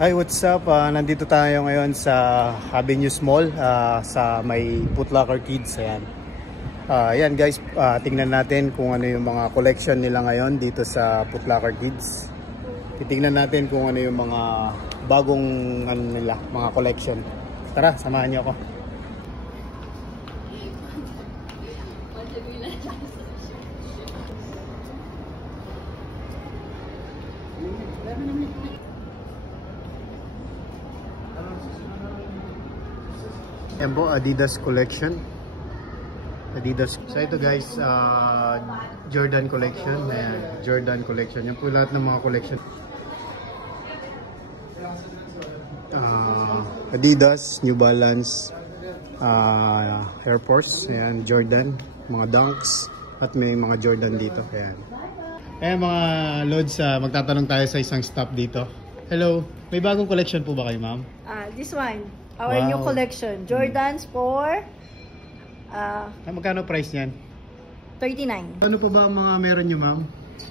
Hi, what's up? Nandito tayo ngayon sa Avenues Mall sa may Foot Locker Kids. Ayan. Ayan guys, tingnan natin kung ano yung mga collection nila ngayon dito sa Foot Locker Kids. Titingnan natin kung ano yung mga bagong nila, mga collection. Tara, samahan niyo ako. Yan po, Adidas collection. Adidas. So ito guys, Jordan collection. Ayan, Jordan collection. Yan po lahat ng mga collection. Adidas, New Balance, Air Force, ayan, Jordan, mga Dunks, at may mga Jordan dito. Ayan. Ayan mga loads, magtatanong tayo sa isang stop dito. Hello, may bagong collection po ba kayo, ma'am? This one. Our new collection. Jordans for magkano price niyan? 39. Ano pa ba ang mga meron nyo, ma'am?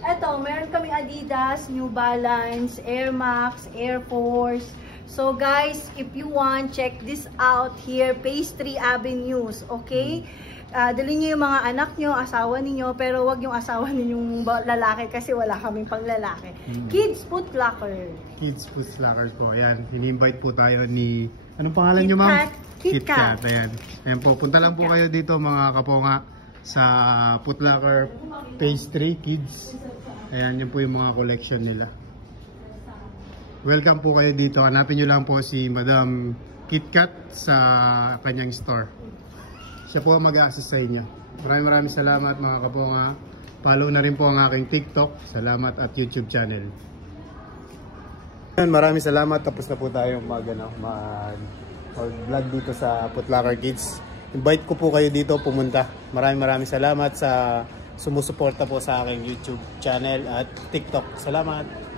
Ito, meron kaming Adidas, New Balance, Air Max, Air Force. So guys, if you want, check this out here, Pastry Avenues, okay? Dalhin nyo yung mga anak nyo, asawa ninyo, pero wag yung asawa ninyong lalaki kasi wala kaming pang lalaki. Kids Foot Locker. Kids Foot Locker po. Ayan, ini-invite po tayo ni... Anong pangalan nyo, ma'am? KitKat. Ayan. Ayan po, punta lang po kayo dito mga kaponga sa Foot Locker Pastry Kids. Ayan, yun po yung mga collection nila. Welcome po kayo dito. Hanapin nyo lang po si Madam KitKat sa kanyang store. Siya po mag-a-assist sa inyo. Maraming salamat mga kaponga. Follow na rin po ang aking TikTok. Salamat at YouTube channel. Maraming salamat. Tapos na po tayo mag-vlog dito sa Foot Locker Kids. Invite ko po kayo dito pumunta. Maraming salamat sa sumusuporta po sa aking YouTube channel at TikTok. Salamat!